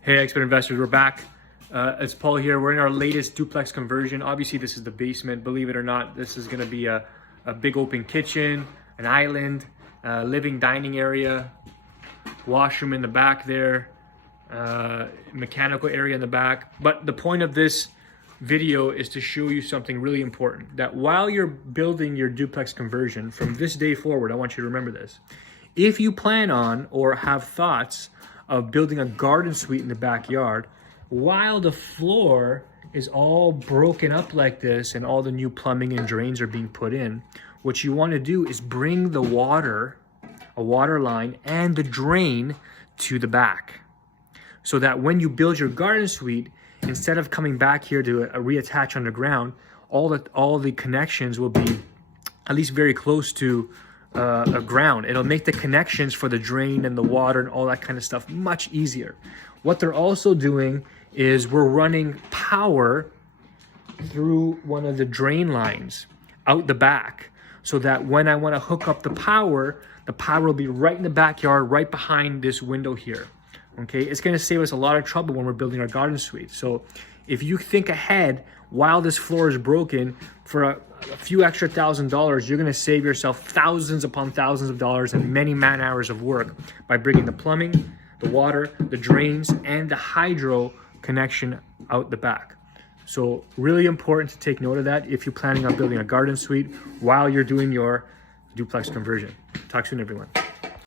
Hey, expert investors, we're back. It's Paul here. We're in our latest duplex conversion. Obviously, this is the basement. Believe it or not, this is going to be a big open kitchen, an island, living dining area, washroom in the back there, mechanical area in the back. But the point of this video is to show you something really important, that while you're building your duplex conversion from this day forward, I want you to remember this. If you plan on or have thoughts of building a garden suite in the backyard, while the floor is all broken up like this and all the new plumbing and drains are being put in, what you want to do is bring the water, a water line, and the drain to the back, so that when you build your garden suite, instead of coming back here to reattach underground, all the connections will be at least very close to a ground. It'll make the connections for the drain and the water and all that kind of stuff much easier. What they're also doing is we're running power through one of the drain lines out the back, so that when I want to hook up the power will be right in the backyard, right behind this window here. Okay, it's going to save us a lot of trouble when we're building our garden suite. So if you think ahead while this floor is broken, for a few extra $1,000, you're going to save yourself thousands upon thousands of dollars and many man hours of work by bringing the plumbing, the water, the drains, and the hydro connection out the back. So really important to take note of that if you're planning on building a garden suite while you're doing your duplex conversion. Talk soon, everyone.